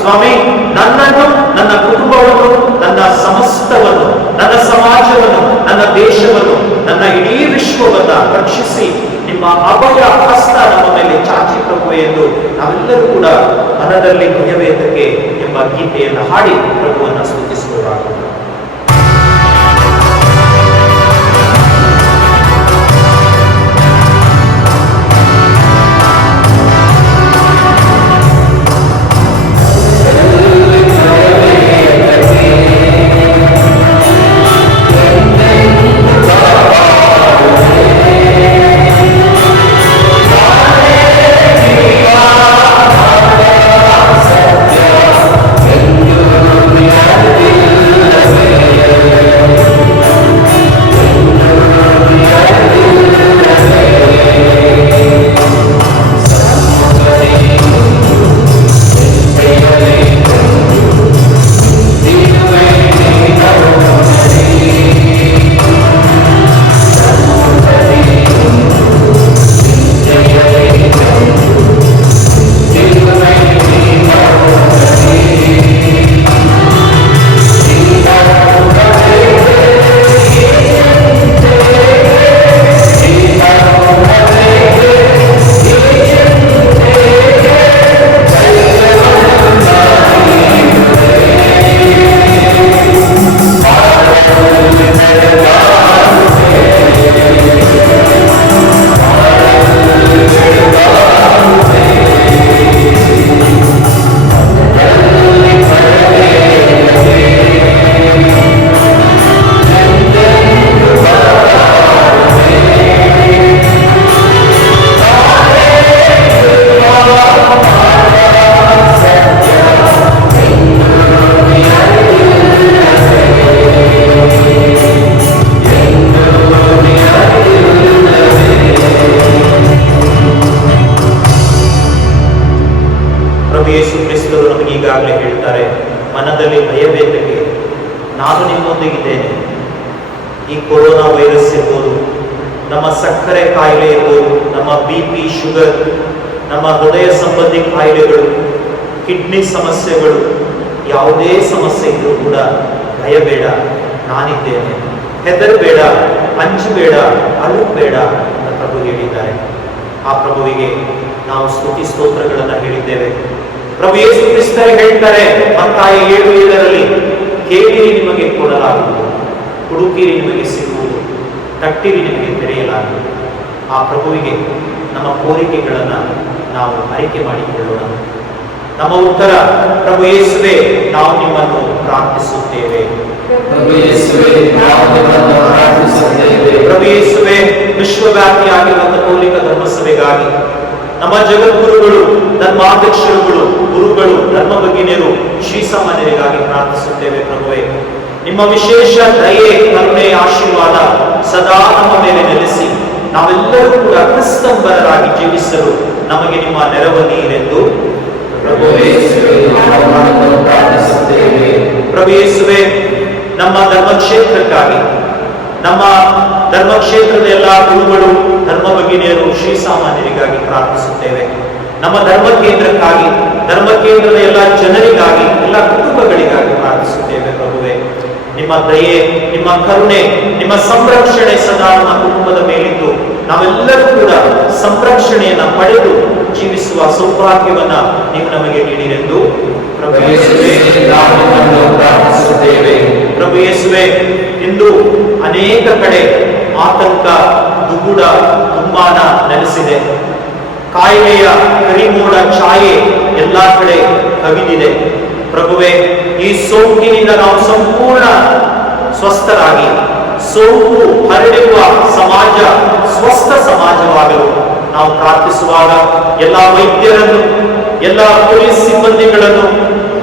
ಸ್ವಾಮಿ, ನನ್ನನ್ನು, ನನ್ನ ಕುಟುಂಬವನ್ನು, ನನ್ನ ಸಮಸ್ತವನ್ನು, ನನ್ನ ಸಮಾಜವನ್ನು, ನನ್ನ ದೇಶವನ್ನು, ನನ್ನ ಇಡೀ ವಿಶ್ವವನ್ನ ರಕ್ಷಿಸಿ ನಿಮ್ಮ ಅಭಯ ಹಸ್ತ ನಮ್ಮ ಮೇಲೆ ಚಾಚಿ ಪ್ರಭುವೆ ಎಂದು ನಾವೆಲ್ಲರೂ ಕೂಡ ಮನದಲ್ಲಿ ಭಯವೇದಕ್ಕೆ ಎಂಬ ಗೀತೆಯನ್ನು ಹಾಡಿ ಪ್ರಭುವನ್ನು ಸ್ತುತಿಸುವರಾಗೋಣ. Yeah. ಯೇಸು ಕ್ರಿಸ್ತರು ನಮಗೆ ಈಗಾಗಲೇ ಹೇಳ್ತಾರೆ, ಮನದಲ್ಲಿ ಭಯಬೇತಕ್ಕೆ, ನಾನು ನಿಮ್ಮೊಂದಿಗಿದ್ದೇನೆ. ಈ ಕೊರೋನಾ ವೈರಸ್ ಇರ್ಬೋದು, ನಮ್ಮ ಸಕ್ಕರೆ ಕಾಯಿಲೆ ಇರ್ಬೋದು, ನಮ್ಮ BP, ಶುಗರ್, ನಮ್ಮ ಹೃದಯ ಸಂಬಂಧಿ ಕಾಯಿಲೆಗಳು, ಕಿಡ್ನಿ ಸಮಸ್ಯೆಗಳು, ಯಾವುದೇ ಸಮಸ್ಯೆ ಇದ್ರೂ ಕೂಡ ಭಯಬೇಡ, ನಾನಿದ್ದೇನೆ, ಹೆದರಬೇಡ, ಅಂಜಬೇಡ, ಅಳುಬೇಡ ಅಂತ ಪ್ರಭು ಹೇಳಿದ್ದಾರೆ. ಆ ಪ್ರಭುವಿಗೆ ನಾವು ಸ್ತುತಿ ಸ್ತೋತ್ರಗಳನ್ನು ಹೇಳಿದ್ದೇವೆ. ಪ್ರಭು ಯೇಸು ಕ್ರಿಸ್ತರೇ ಹೇಳ್ತಾರೆ ಮತ್ತಾಯ 7:7 ಕೇಳಿರಿ ನಿಮಗೆ ಕೊಡಲಾಗುವುದು, ಹುಡುಕಿರಿ ನಿಮಗೆ ಸಿಗುವುದು, ತಟ್ಟಿರಿ ನಿಮಗೆ ತೆರೆಯಲಾಗುವುದು. ಆ ಪ್ರಭುವಿಗೆ ನಮ್ಮ ಕೋರಿಕೆಗಳನ್ನು ನಾವು ಅರಿಕೆ ಮಾಡಿಕೊಳ್ಳೋಣ. ನಮ್ಮ ಉತ್ತರ, ಪ್ರಭು ಯೇಸುವೇ, ನಾವು ನಿಮ್ಮನ್ನು ಪ್ರಾರ್ಥಿಸುತ್ತೇವೆ. ಪ್ರಭು ಯೇಸುವೇ, ವಿಶ್ವವ್ಯಾಪಿಯಾಗಿರುವಂತಹ ಕೌಲಿಕ ಧರ್ಮಸಭೆಗಾಗಿ, ನಮ್ಮ ಜಗದ್ಗುರುಗಳು, ಧರ್ಮಾಧ್ಯಕ್ಷರುಗಳು, ಗುರುಗಳು, ಧರ್ಮ ಭಗಿನಿಯರು, ಶ್ರೀಸಾಮಾನ್ಯರಿಗಾಗಿ ಪ್ರಾರ್ಥಿಸುತ್ತೇವೆ. ಪ್ರಭುವೇ, ನಿಮ್ಮ ವಿಶೇಷ ದಯೆ, ಕರುಣೆ, ಆಶೀರ್ವಾದ ಸದಾ ನಮ್ಮ ಮೇಲೆ ನೆಲೆಸಿ ನಾವೆಲ್ಲರೂ ಕೂಡ ಕ್ರಿಸ್ತಂಬರರಾಗಿ ಜೀವಿಸಲು ನಮಗೆ ನಿಮ್ಮ ನೆರವು ನೀರೆಂದು ಪ್ರಭು ಯೇಸುವೇ, ನಮ್ಮ ಧರ್ಮಕ್ಷೇತ್ರಕ್ಕಾಗಿ, ನಮ್ಮ ಧರ್ಮಕ್ಷೇತ್ರದ ಎಲ್ಲ ಗುರುಗಳು, ಧರ್ಮ ಭಗಿನಿಯರು, ಶ್ರೀಸಾಮಾನ್ಯರಿಗಾಗಿ ಪ್ರಾರ್ಥಿಸುತ್ತೇವೆ. ನಮ್ಮ ಧರ್ಮ ಕೇಂದ್ರಕ್ಕಾಗಿ, ಧರ್ಮ ಕೇಂದ್ರದ ಎಲ್ಲ ಜನರಿಗಾಗಿ, ಎಲ್ಲ ಕುಟುಂಬಗಳಿಗಾಗಿ ಪ್ರಾರ್ಥಿಸುತ್ತೇವೆ. ಪ್ರಭುವೇ, ನಿಮ್ಮ ದಯೆ, ನಿಮ್ಮ ಕರುಣೆ, ನಿಮ್ಮ ಸಂರಕ್ಷಣೆ ಸದಾ ನಮ್ಮ ಕುಟುಂಬದ ಮೇಲಿದ್ದು ನಾವೆಲ್ಲರೂ ಕೂಡ ಸಂರಕ್ಷಣೆಯನ್ನ ಪಡೆದು ಜೀವಿಸುವ ಸೌಭಾಗ್ಯವನ್ನ ನೀವು ನಮಗೆ ನೀಡಿರೆಂದು ಪ್ರಭು ಯೇಸುವೇ, ಇಂದು ಅನೇಕ ಕಡೆ ಆತಂಕ, ದುಗುಡ, ದುಮ್ಮಾನ ನೆಲೆಸಿದೆ. ಕಾಯಿಲೆಯ ಕರಿಮೋಡ ಛಾಯೆ ಎಲ್ಲಾ ಕಡೆ ಕವಿದಿದೆ. ಪ್ರಭುವೇ, ಈ ಸೋಂಕಿನಿಂದ ನಾವು ಸಂಪೂರ್ಣ ಸ್ವಸ್ಥರಾಗಿ, ಸೋಂಕು ಹರಡಿರುವ ಸಮಾಜ ಸ್ವಸ್ಥ ಸಮಾಜವಾಗಲು ನಾವು ಪ್ರಾರ್ಥಿಸುವಾಗ ಎಲ್ಲ ವೈದ್ಯರನ್ನು, ಎಲ್ಲ ಪೊಲೀಸ್ ಸಿಬ್ಬಂದಿಗಳನ್ನು,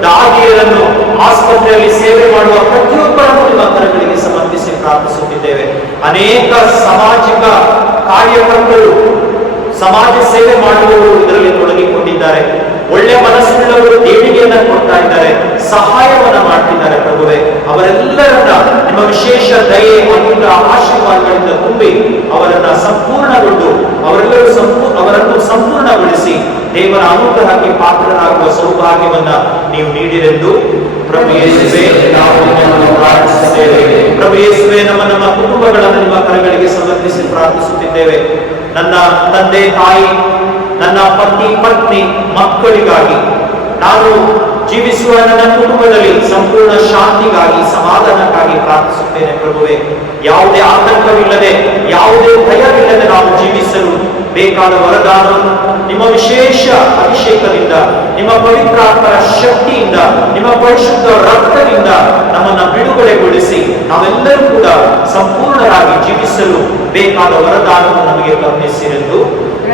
ದಾದಿಯರನ್ನು, ಆಸ್ಪತ್ರೆಯಲ್ಲಿ ಸೇವೆ ಮಾಡುವ ಪ್ರತಿಯೊಬ್ಬರನ್ನು ನಿಮ್ಮ ಕರಗಳಿಗೆ ಸಮರ್ಪಿಸಿ ಪ್ರಾರ್ಥಿಸುತ್ತಿದ್ದೇವೆ. ಅನೇಕ ಸಾಮಾಜಿಕ ಕಾರ್ಯಕರ್ತರು, ಸಮಾಜ ಸೇವೆ ಮಾಡುವವರು ಇದರಲ್ಲಿ ತೊಡಗಿಕೊಂಡಿದ್ದಾರೆ. ಒಳ್ಳೆ ಮನಸ್ಸುಳ್ಳವರು ದೇಣಿಗೆಯನ್ನ ಕೊಡ್ತಾ ಇದ್ದಾರೆ, ಸಹಾಯವನ್ನ ಮಾಡ್ತಿದ್ದಾರೆ. ಪ್ರಭುವೇ, ಅವರೆಲ್ಲರನ್ನ ನಿಮ್ಮ ವಿಶೇಷ ದಯೆ, ಅನುಗ್ರಹ, ಆಶೀರ್ವಾದಗಳಿಂದ ತುಂಬಿ ಅವರನ್ನ ಸಂಪೂರ್ಣಗೊಂಡು ಅವರನ್ನು ಸಂಪೂರ್ಣಗೊಳಿಸಿ ದೇವರ ಅನುಗ್ರಹಕ್ಕೆ ಪಾತ್ರರಾಗುವ ಸೌಭಾಗ್ಯವನ್ನ ನೀವು ನೀಡಿರೆಂದು ಪ್ರಭು ಯೇಸುವೇ ನಾವು ನಿಮ್ಮನ್ನು ಪ್ರಾರ್ಥಿಸುತ್ತೇವೆ. ಪ್ರಭು ಯೇಸುವೇ, ನಮ್ಮ ಕುಟುಂಬಗಳನ್ನು ನಿಮ್ಮ ಕರಗಳಿಗೆ ಸಮರ್ಪಿಸಿ ಪ್ರಾರ್ಥಿಸುತ್ತಿದ್ದೇವೆ. ನನ್ನ ತಂದೆ ತಾಯಿ, ನನ್ನ ಪತಿ ಪತ್ನಿ, ಮಕ್ಕಳಿಗಾಗಿ, ನಾನು ಜೀವಿಸುವ ನನ್ನ ಕುಟುಂಬದಲ್ಲಿ ಸಂಪೂರ್ಣ ಶಾಂತಿಗಾಗಿ, ಸಮಾಧಾನಕ್ಕಾಗಿ ಪ್ರಾರ್ಥಿಸುತ್ತೇನೆ. ಪ್ರಭುವೇ, ಯಾವುದೇ ಆತಂಕವಿಲ್ಲದೆ, ಯಾವುದೇ ಭಯವಿಲ್ಲದೆ ನಾವು ಜೀವಿಸಲು ಬೇಕಾದ ವರದಾನ ನಿಮ್ಮ ವಿಶೇಷ ಅಭಿಷೇಕದಿಂದ, ನಿಮ್ಮ ಪವಿತ್ರಾತ್ಮರ ಶಕ್ತಿಯಿಂದ, ನಿಮ್ಮ ಪರಿಶುದ್ಧ ರಕ್ತದಿಂದ ನಮ್ಮನ್ನ ಬಿಡುಗಡೆಗೊಳಿಸಿ ನಾವೆಲ್ಲರೂ ಕೂಡ ಸಂಪೂರ್ಣರಾಗಿ ಜೀವಿಸಲು ಬೇಕಾದ ವರದಾನವನ್ನು ನಮಗೆ ಕರುಣಿಸಿರೆಂದು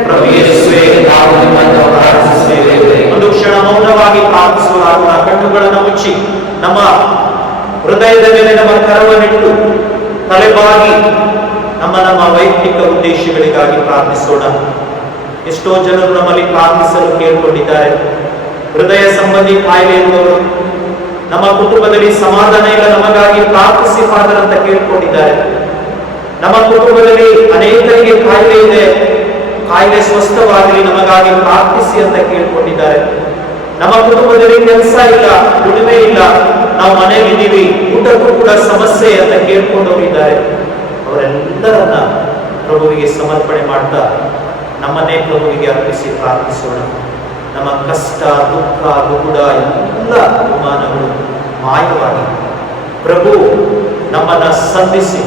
ಪ್ರಭು ಯೇಸುವೇ ನಾವು ನಿಮ್ಮನ್ನು ಪ್ರಾರ್ಥಿಸುತ್ತೇವೆ. ಒಂದು ಕ್ಷಣ ಮೌನವಾಗಿ ಪ್ರಾರ್ಥಿಸುವಾಗ ಕಣ್ಣುಗಳನ್ನು ಮುಚ್ಚಿ ನಮ್ಮ ಹೃದಯದ ಮೇಲೆ ನಮ್ಮ ಕರವನ್ನಿಟ್ಟು ತಲೆಬಾಗಿ ನಮ್ಮ ವೈಯಕ್ತಿಕ ಉದ್ದೇಶಗಳಿಗಾಗಿ ಪ್ರಾರ್ಥಿಸೋಣ. ಎಷ್ಟೋ ಜನರು ನಮ್ಮಲ್ಲಿ ಪ್ರಾರ್ಥಿಸಲು ಕೇಳಿಕೊಂಡಿದ್ದಾರೆ. ಹೃದಯ ಸಂಬಂಧಿ ಕಾಯಿಲೆ ಇರುವವರು, ನಮ್ಮ ಕುಟುಂಬದಲ್ಲಿ ಸಮಾಧಾನ ಇಲ್ಲ, ನಮಗಾಗಿ ಪ್ರಾರ್ಥಿಸಿ ಫಾದರ್ ಅಂತ ಕೇಳಿಕೊಂಡಿದ್ದಾರೆ. ನಮ್ಮ ಕುಟುಂಬದಲ್ಲಿ ಅನೇಕರಿಗೆ ಕಾಯಿಲೆ ಇದೆ, ಕಾಯಿಲೆ ಸ್ವಸ್ಥವಾಗಲಿ, ನಮಗಾಗಿ ಪ್ರಾರ್ಥಿಸಿ ಅಂತ ಕೇಳಿಕೊಂಡಿದ್ದಾರೆ. ನಮ್ಮ ಕುಟುಂಬದಲ್ಲಿ ಕೆಲಸ ಇಲ್ಲ, ದುಡಿಮೆ ಇಲ್ಲ, ನಾವು ಮನೆಯಲ್ಲಿದ್ದೀವಿ, ಊಟಕ್ಕೂ ಕೂಡ ಸಮಸ್ಯೆ ಅಂತ ಕೇಳ್ಕೊಂಡವರಿದ್ದಾರೆ. ಅವರೆಲ್ಲರನ್ನ ಪ್ರಭುವಿಗೆ ಸಮರ್ಪಣೆ ಮಾಡ್ತಾ ನಮ್ಮನ್ನೇ ಪ್ರಭುವಿಗೆ ಅರ್ಪಿಸಿ ಪ್ರಾರ್ಥಿಸೋಣ. ನಮ್ಮ ಕಷ್ಟ, ದುಃಖ, ದುಗುಡ ಎಲ್ಲ ಅವಮಾನಗಳು ಮಾಯವಾಗಿ ಪ್ರಭು ನಮ್ಮನ್ನ ಸಂಧಿಸಿ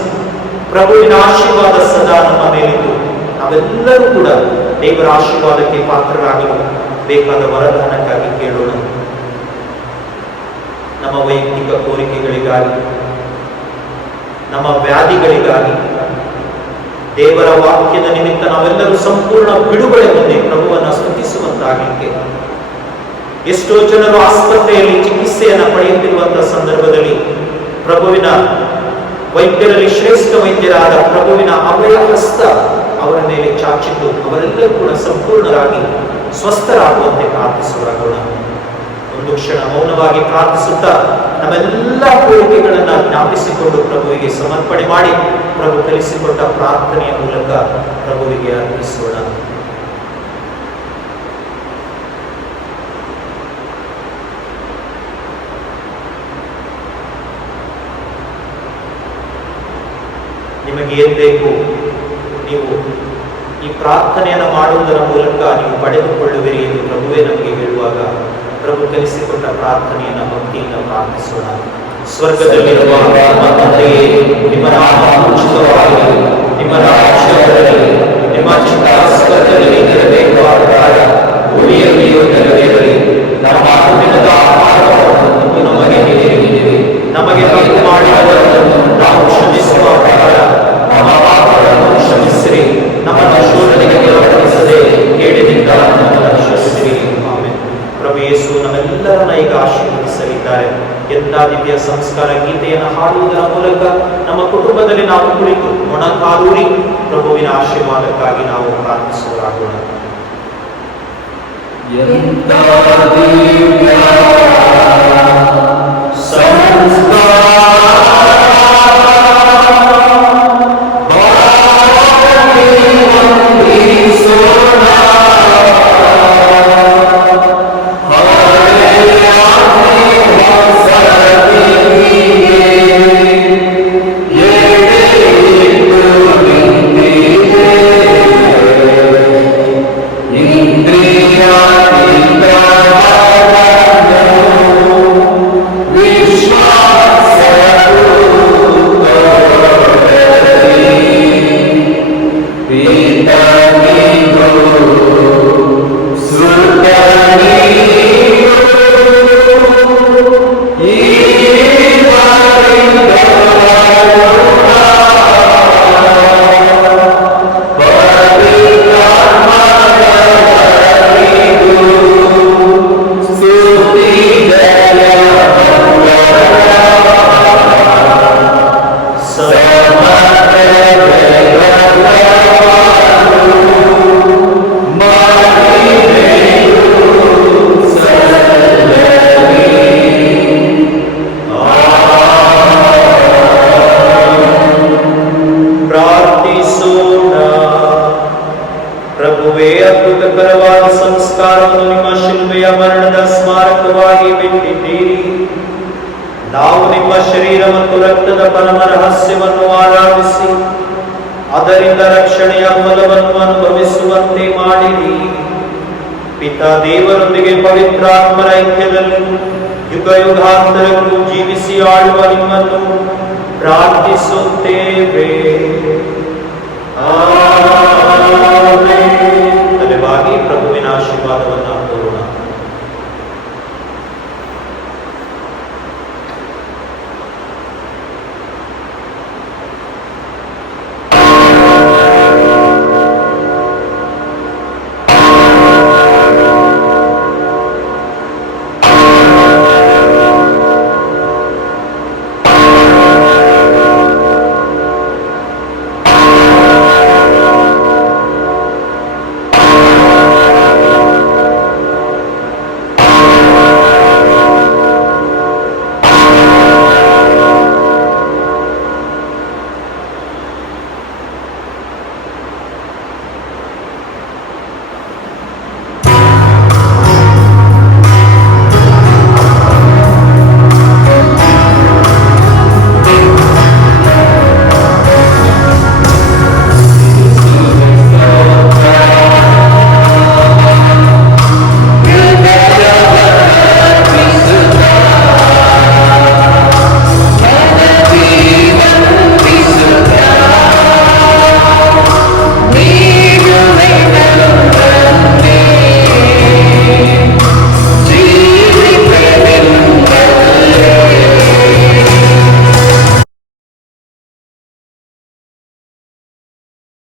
ಪ್ರಭುವಿನ ಆಶೀರ್ವಾದ ಸದಾ ನಮ್ಮ ಮೇಲಿದ್ದು ನಾವೆಲ್ಲರೂ ಕೂಡ ದೇವರ ಆಶೀರ್ವಾದಕ್ಕೆ ಪಾತ್ರರಾಗಲು ಬೇಕಾದ ವರದಾನಕ್ಕಾಗಿ ಕೇಳೋಣ. ನಮ್ಮ ವೈಯಕ್ತಿಕ ಕೋರಿಕೆಗಳಿಗಾಗಿ, ನಮ್ಮ ವ್ಯಾಧಿಗಳಿಗಾಗಿ, ದೇವರ ವಾಕ್ಯದ ನಿಮಿತ್ತ ನಾವೆಲ್ಲರೂ ಸಂಪೂರ್ಣ ಬಿಡುಗಡೆ ಹೊಂದಿ ಪ್ರಭುವನ್ನು ಸ್ತುತಿಸುವಂತಾಗಲಿಕ್ಕೆ, ಎಷ್ಟೋ ಜನರು ಆಸ್ಪತ್ರೆಯಲ್ಲಿ ಚಿಕಿತ್ಸೆಯನ್ನು ಪಡೆಯುತ್ತಿರುವಂತಹ ಸಂದರ್ಭದಲ್ಲಿ ಪ್ರಭುವಿನ ವೈದ್ಯರಲ್ಲಿ ಶ್ರೇಷ್ಠ ವೈದ್ಯರಾದ ಪ್ರಭುವಿನ ಅಭಯ ಹಸ್ತ ಅವರ ಮೇಲೆ ಚಾಚಿದ್ದು ಅವರೆಲ್ಲರೂ ಕೂಡ ಸಂಪೂರ್ಣರಾಗಿ ಸ್ವಸ್ಥರಾಗುವಂತೆ ಪ್ರಾರ್ಥಿಸುವರಾಗೋಣ. ಒಂದು ಕ್ಷಣ ಮೌನವಾಗಿ ಪ್ರಾರ್ಥಿಸುತ್ತಾ ನಮ್ಮೆಲ್ಲ ಕೋರಿಕೆಗಳನ್ನು ಜ್ಞಾಪಿಸಿಕೊಂಡು ಪ್ರಭುವಿಗೆ ಸಮರ್ಪಣೆ ಮಾಡಿ ಪ್ರಭು ಕಲಿಸಿಕೊಟ್ಟ ಪ್ರಾರ್ಥನೆಯ ಮೂಲಕ ಪ್ರಭುವಿಗೆ ಅರ್ಪಿಸೋಣ. ನಿಮಗೆ ಏನ್ ಬೇಕು ನೀವು ಈ ಪ್ರಾರ್ಥನೆಯನ್ನು ಮಾಡುವುದರ ಮೂಲಕ ನೀವು ಪಡೆದುಕೊಳ್ಳುವಿರಿ ಎಂದು ಪ್ರಭುವೇ ನಮಗೆ ಹೇಳುವಾಗ ಪ್ರಭು ಕಲಿಸಿಕೊಟ್ಟ ಪ್ರಾರ್ಥನೆಯನ್ನು ಭಕ್ತಿಯಿಂದ ಪ್ರಾರ್ಥಿಸೋಣ. ಸ್ವರ್ಗದಲ್ಲಿರುವ ನಮ್ಮ ತಂದೆಯೇ, ನಿಮ್ಮ ನಾಮ ಪೂಜಿತವಾಗಲಿ, ನಿಮ್ಮ ರಾಜ್ಯ ಬರಲಿ, ನಿಮ್ಮ ಚಿತ್ತ ಸ್ವರ್ಗದಲ್ಲಿ ನೆರವೇರುವಾಗ ಭೂಮಿಯಲ್ಲಿಯೂ ನೆರವೇರಲಿ. ನಮ್ಮ ಅನುದಿನದ ಆಹಾರವನ್ನು ನಮಗೆ ನೀಡಿರಿ. ನಮಗೆ ತಪ್ಪು ಮಾಡಿದವರನ್ನು ನಾವು ಕ್ಷಮಿಸುವ ಪ್ರಕಾರ ನಮ್ಮ ಪಾಪಗಳನ್ನು ಕ್ಷಮಿಸಿರಿ. ನಮ್ಮನ್ನು ಶೋಧನೆಗೆ ಒಳಪಡಿಸದೆ ಕೇಳಿನಿಂದ ನಮ್ಮನ್ನು ರಕ್ಷಿಸಿರಿ. ಆಮೆನ್. ಪ್ರಭು ಯೇಸು ನಮ್ಮೆಲ್ಲರನ್ನ ಈಗ ಆಶೀರ್ವದಿಸಲಿದ್ದಾರೆ. ಎಂಥ ದಿವ್ಯ ಸಂಸ್ಕಾರ ಗೀತೆಯನ್ನು ಹಾಡುವುದರ ಮೂಲಕ ನಮ್ಮ ಕುಟುಂಬದಲ್ಲಿ ನಾವು ಕುಳಿತು ಮೊಣಕಾಲೂರಿ ಪ್ರಭುವಿನ ಆಶೀರ್ವಾದಕ್ಕಾಗಿ ನಾವು ಪ್ರಾರ್ಥಿಸುವರಾಗೋಣ. ಅದ್ಭುತಕರವಾದ ಸಂಸ್ಕಾರವನ್ನು ನಿಮ್ಮ ಶಿಲುಬೆಯ ಮರಣದ ಸ್ಮಾರಕವಾಗಿ ಬಿಟ್ಟಿದ್ದೀರಿ. ನಾವು ನಿಮ್ಮ ಶರೀರ ಮತ್ತು ರಕ್ತದ ಪರಮ ರಹಸ್ಯವನ್ನು ಆರಾಧಿಸಿ ಅದರಿಂದ ರಕ್ಷಣೆಯ ಫಲವನ್ನು ಅನುಭವಿಸುವಂತೆ ಮಾಡಿರಿ. ಪಿತಾ ದೇವರೊಂದಿಗೆ ಪವಿತ್ರಾತ್ಮರ ಐಕ್ಯದಲ್ಲಿ ಯುಗ ಯುಗಾಂತರಕ್ಕೂ ಜೀವಿಸಿ ಆಳುವ ನಿಮ್ಮನ್ನು ಪ್ರಾರ್ಥಿಸುತ್ತೇವೆ.